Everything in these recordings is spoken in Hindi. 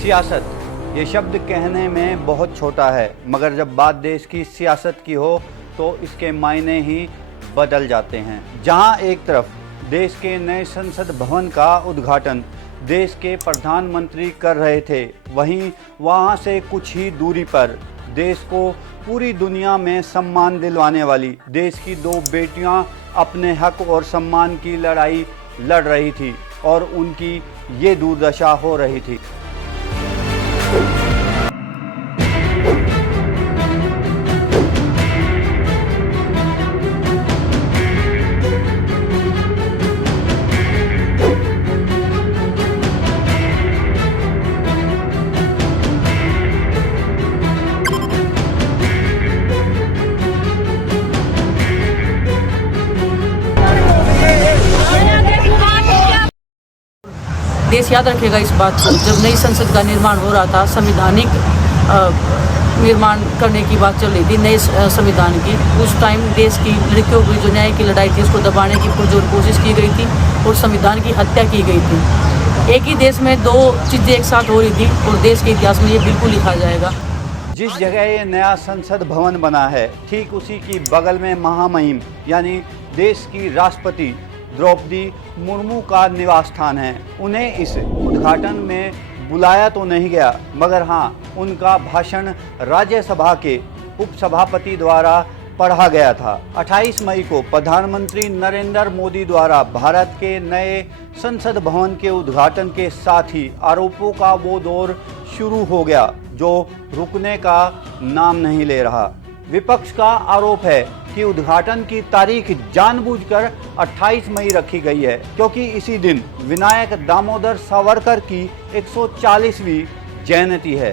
सियासत ये शब्द कहने में बहुत छोटा है, मगर जब बात देश की सियासत की हो तो इसके मायने ही बदल जाते हैं। जहां एक तरफ देश के नए संसद भवन का उद्घाटन देश के प्रधानमंत्री कर रहे थे, वहीं वहां से कुछ ही दूरी पर देश को पूरी दुनिया में सम्मान दिलवाने वाली देश की दो बेटियां अपने हक और सम्मान की लड़ाई लड़ रही थी और उनकी ये दुर्दशा हो रही थी। देश याद रखेगा इस बात को, जब नई संसद का निर्माण हो रहा था, संवैधानिक निर्माण करने की बात चल रही थी, नए संविधान की। उस टाइम देश की लड़कियों की जो न्याय की लड़ाई थी उसको दबाने की पुरजोर कोशिश की गई थी और संविधान की हत्या की गई थी। एक ही देश में दो चीज़ें एक साथ हो रही थी और देश के इतिहास में ये बिल्कुल लिखा जाएगा। जिस जगह ये नया संसद भवन बना है, ठीक उसी की बगल में महामहिम यानी देश की राष्ट्रपति द्रौपदी मुर्मू का निवास स्थान है। उन्हें इस उद्घाटन में बुलाया तो नहीं गया, मगर हाँ, उनका भाषण राज्यसभा के उपसभापति द्वारा पढ़ा गया था। 28 मई को प्रधानमंत्री नरेंद्र मोदी द्वारा भारत के नए संसद भवन के उद्घाटन के साथ ही आरोपों का वो दौर शुरू हो गया जो रुकने का नाम नहीं ले रहा। विपक्ष का आरोप है कि उद्घाटन की तारीख जानबूझकर 28 मई रखी गई है, क्योंकि इसी दिन विनायक दामोदर सावरकर की 140वीं जयंती है।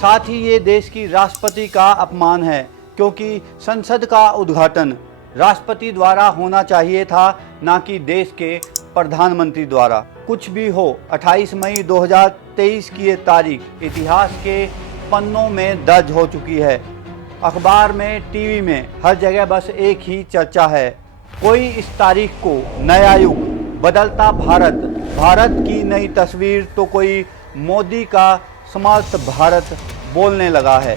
साथ ही ये देश की राष्ट्रपति का अपमान है, क्योंकि संसद का उद्घाटन राष्ट्रपति द्वारा होना चाहिए था, ना कि देश के प्रधानमंत्री द्वारा। कुछ भी हो, 28 मई 2023 की ये तारीख इतिहास के पन्नों में दर्ज हो चुकी है। अखबार में, टीवी में, हर जगह बस एक ही चर्चा है। कोई इस तारीख को नया युग, बदलता भारत, भारत की नई तस्वीर, तो कोई मोदी का समर्थ भारत बोलने लगा है।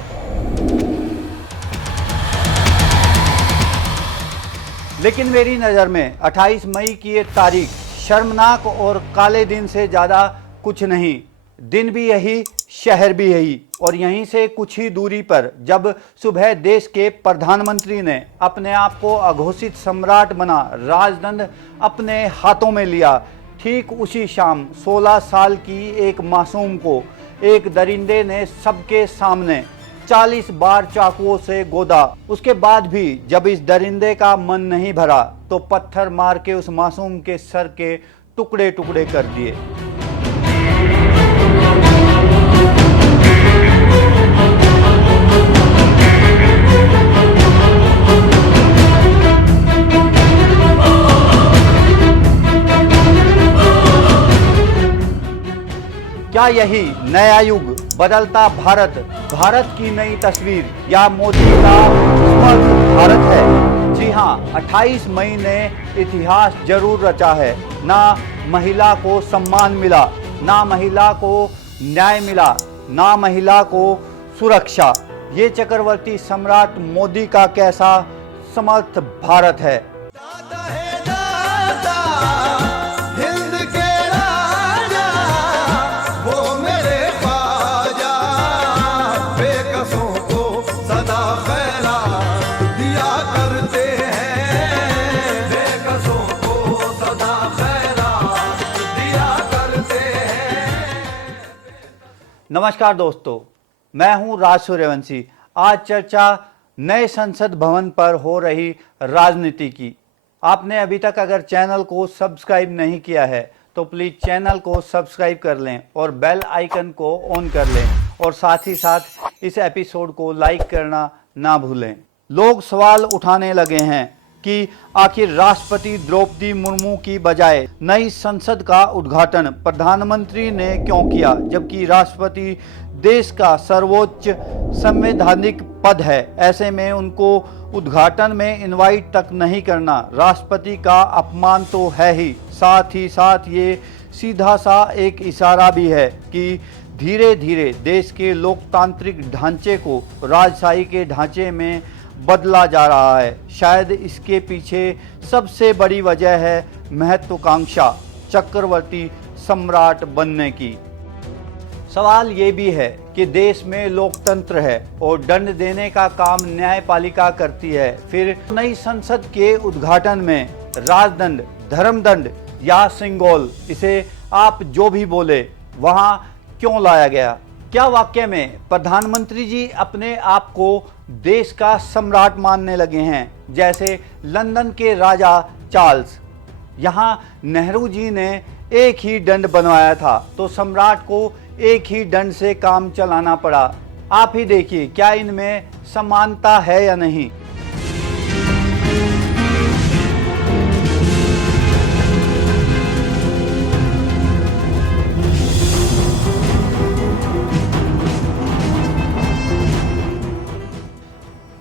लेकिन मेरी नज़र में 28 मई की ये तारीख शर्मनाक और काले दिन से ज़्यादा कुछ नहीं। दिन भी यही, शहर भी यही, और यहीं से कुछ ही दूरी पर जब सुबह देश के प्रधानमंत्री ने अपने आप को अघोषित सम्राट बना राजदंड अपने हाथों में लिया, ठीक उसी शाम 16 साल की एक मासूम को एक दरिंदे ने सबके सामने 40 बार चाकुओं से गोदा। उसके बाद भी जब इस दरिंदे का मन नहीं भरा तो पत्थर मार के उस मासूम के सर के टुकड़े टुकड़े कर दिए। क्या यही नया युग, बदलता भारत, भारत की नई तस्वीर, या मोदी का समर्थ भारत है? जी हाँ, 28 मई ने इतिहास जरूर रचा है। ना महिला को सम्मान मिला, ना महिला को न्याय मिला, ना महिला को सुरक्षा। ये चक्रवर्ती सम्राट मोदी का कैसा समर्थ भारत है? नमस्कार दोस्तों, मैं हूं राज सूर्यवंशी। आज चर्चा नए संसद भवन पर हो रही राजनीति की। आपने अभी तक अगर चैनल को सब्सक्राइब नहीं किया है तो प्लीज़ चैनल को सब्सक्राइब कर लें और बेल आइकन को ऑन कर लें, और साथ ही साथ इस एपिसोड को लाइक करना ना भूलें। लोग सवाल उठाने लगे हैं कि आखिर राष्ट्रपति द्रौपदी मुर्मू की बजाय नई संसद का उद्घाटन प्रधानमंत्री ने क्यों किया, जबकि राष्ट्रपति देश का सर्वोच्च संवैधानिक पद है। ऐसे में उनको उद्घाटन में इनवाइट तक नहीं करना राष्ट्रपति का अपमान तो है ही साथ ये सीधा सा एक इशारा भी है कि धीरे धीरे देश के लोकतांत्रिक ढांचे को राजशाही के ढांचे में बदला जा रहा है। शायद इसके पीछे सबसे बड़ी वजह है महत्वाकांक्षा चक्रवर्ती सम्राट बनने की। सवाल ये भी है कि देश में लोकतंत्र है और दंड देने का काम न्यायपालिका करती है, फिर नई संसद के उद्घाटन में राजदंड, धर्मदंड या सिंगोल, इसे आप जो भी बोले, वहां क्यों लाया गया? क्या वाकई में प्रधानमंत्री जी अपने आप को देश का सम्राट मानने लगे हैं, जैसे लंदन के राजा चार्ल्स? यहाँ नेहरू जी ने एक ही दंड बनवाया था तो सम्राट को एक ही दंड से काम चलाना पड़ा। आप ही देखिए क्या इनमें समानता है या नहीं।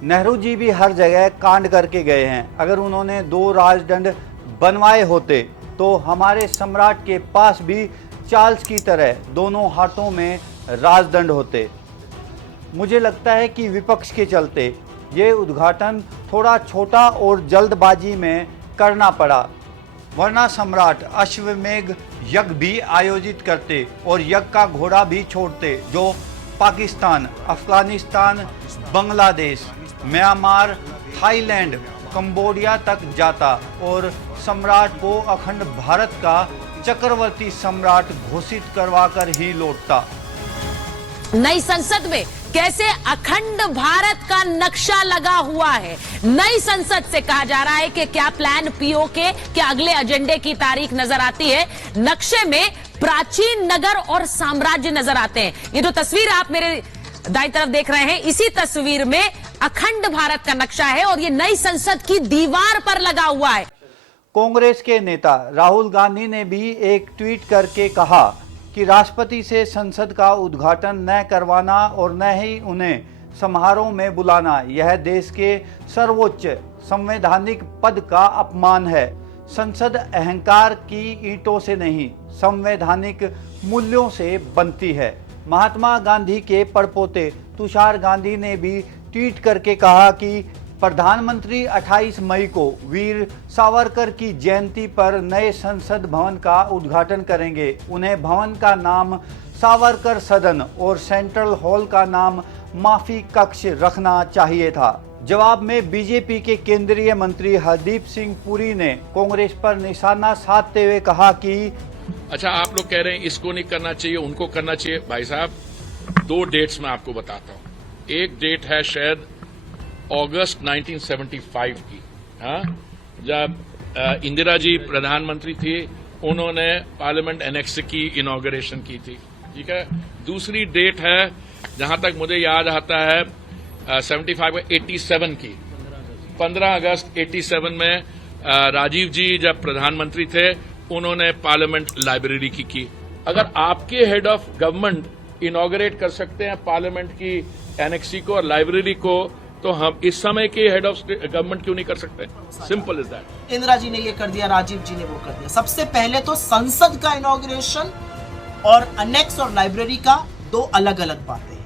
नेहरू जी भी हर जगह कांड करके गए हैं। अगर उन्होंने 2 राजदंड बनवाए होते तो हमारे सम्राट के पास भी चार्ल्स की तरह दोनों हाथों में राजदंड होते। मुझे लगता है कि विपक्ष के चलते ये उद्घाटन थोड़ा छोटा और जल्दबाजी में करना पड़ा, वरना सम्राट अश्वमेध यज्ञ भी आयोजित करते और यज्ञ का घोड़ा भी छोड़ते, जो Pakistan, Afghanistan, Bangladesh, Myanmar, Thailand, Cambodia तक जाता और सम्राट को अखंड भारत का चक्रवर्ती सम्राट घोषित करवाकर ही लौटता। नई संसद में कैसे अखंड भारत का नक्शा लगा हुआ है। नई संसद से कहा जा रहा है कि क्या प्लान पीओके के अगले एजेंडे की तारीख नजर आती है। नक्शे में प्राचीन नगर और साम्राज्य नजर आते हैं। ये जो तस्वीर आप मेरे दाईं तरफ देख रहे हैं, इसी तस्वीर में अखंड भारत का नक्शा है और ये नई संसद की दीवार पर लगा हुआ है। कांग्रेस के नेता राहुल गांधी ने भी एक ट्वीट करके कहा कि राष्ट्रपति से संसद का उद्घाटन न करवाना और न ही उन्हें समारोह में बुलाना यह देश के सर्वोच्च संवैधानिक पद का अपमान है। संसद अहंकार की ईंटों से नहीं, संवैधानिक मूल्यों से बनती है। महात्मा गांधी के पड़पोते तुषार गांधी ने भी ट्वीट करके कहा कि प्रधानमंत्री 28 मई को वीर सावरकर की जयंती पर नए संसद भवन का उद्घाटन करेंगे। उन्हें भवन का नाम सावरकर सदन और सेंट्रल हॉल का नाम माफी कक्ष रखना चाहिए था। जवाब में बीजेपी के केंद्रीय मंत्री हरदीप सिंह पुरी ने कांग्रेस पर निशाना साधते हुए कहा कि अच्छा, आप लोग कह रहे हैं इसको नहीं करना चाहिए, उनको करना चाहिए। भाई साहब, 2 डेट्स मैं आपको बताता हूं। एक डेट है शायद अगस्त 1975 की, हाँ, जब इंदिरा जी प्रधानमंत्री थी, उन्होंने पार्लियामेंट एनेक्स की इनॉग्रेशन की थी। ठीक है। दूसरी डेट है, जहां तक मुझे याद आता है, 87 की 15 अगस्त 87 में राजीव जी जब प्रधानमंत्री थे, उन्होंने पार्लियामेंट लाइब्रेरी की। अगर आपके हेड ऑफ गवर्नमेंट इनॉग्रेट कर सकते हैं पार्लियामेंट की एनेक्सी को और लाइब्रेरी को, तो हम इस समय के हेड ऑफ गवर्नमेंट क्यों नहीं कर सकते? Simple is that. Indira ji ने ये कर दिया, राजीव जी ने वो कर दिया। सबसे पहले तो संसद का इनॉग्रेशन और अनेक्स और लाइब्रेरी का 2 अलग अलग बातें हैं।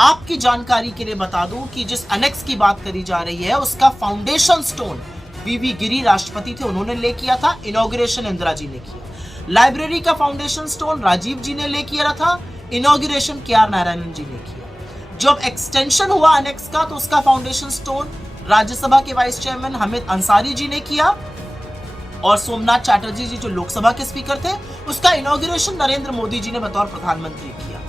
आपकी जानकारी के लिए बता दूं कि जिस अनेक्स की बात करी जा रही है, उसका फाउंडेशन स्टोन वीवी गिरी राष्ट्रपति थे, उन्होंने ले किया था। इनॉग्रेशन इंदिरा जी ने किया। लाइब्रेरी का फाउंडेशन स्टोन राजीव जी ने ले किया था। इनॉग्रेशन KR नारायणन जी ने किया। जब एक्सटेंशन हुआ अनेक्स का, तो उसका फाउंडेशन स्टोन राज्यसभा के वाइस चेयरमैन हामिद अंसारी जी ने किया और सोमनाथ चैटर्जी जी जो लोकसभा के स्पीकर थे, उसका इनॉग्रेशन नरेंद्र मोदी जी ने बतौर प्रधानमंत्री किया।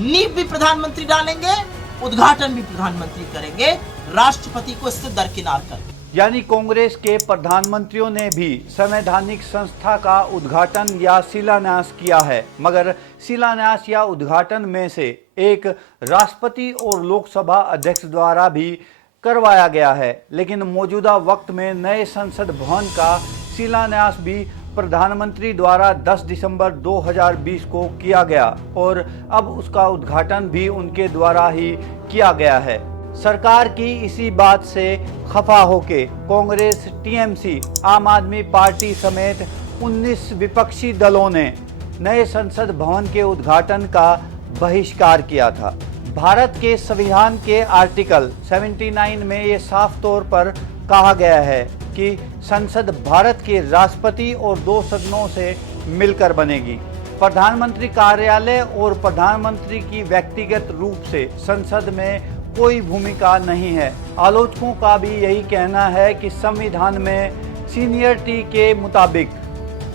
नींव भी प्रधानमंत्री डालेंगे, उद्घाटन भी प्रधानमंत्री करेंगे, राष्ट्रपति को इससे दरकिनार कर। यानी कांग्रेस के प्रधानमंत्रियों ने भी संवैधानिक संस्था का उद्घाटन या शिलान्यास किया है, मगर शिलान्यास या उद्घाटन में से एक राष्ट्रपति और लोकसभा अध्यक्ष द्वारा भी करवाया गया है। लेकिन मौजूदा वक्त में नए संसद भवन का शिलान्यास भी प्रधानमंत्री द्वारा 10 दिसंबर 2020 को किया गया और अब उसका उद्घाटन भी उनके द्वारा ही किया गया है। सरकार की इसी बात से खफा होके कांग्रेस, टीएमसी, आम आदमी पार्टी समेत 19 विपक्षी दलों ने नए संसद भवन के उद्घाटन का बहिष्कार किया था। भारत के संविधान के आर्टिकल 79 में ये साफ तौर पर कहा गया है कि संसद भारत के राष्ट्रपति और 2 सदनों से मिलकर बनेगी। प्रधानमंत्री कार्यालय और प्रधानमंत्री की व्यक्तिगत रूप से संसद में कोई भूमिका नहीं है। आलोचकों का भी यही कहना है कि संविधान में सीनियरिटी के मुताबिक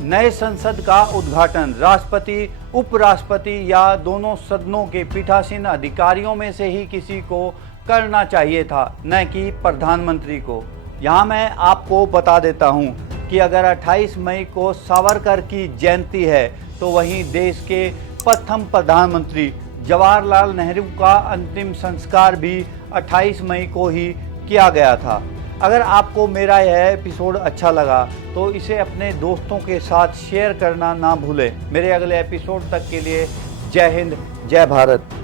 नए संसद का उद्घाटन राष्ट्रपति, उपराष्ट्रपति या दोनों सदनों के पीठासीन अधिकारियों में से ही किसी को करना चाहिए था, न कि प्रधानमंत्री को। यहाँ मैं आपको बता देता हूँ कि अगर 28 मई को सावरकर की जयंती है तो वहीं देश के प्रथम प्रधानमंत्री जवाहरलाल नेहरू का अंतिम संस्कार भी 28 मई को ही किया गया था। अगर आपको मेरा यह एपिसोड अच्छा लगा तो इसे अपने दोस्तों के साथ शेयर करना ना भूलें। मेरे अगले एपिसोड तक के लिए जय हिंद, जय भारत।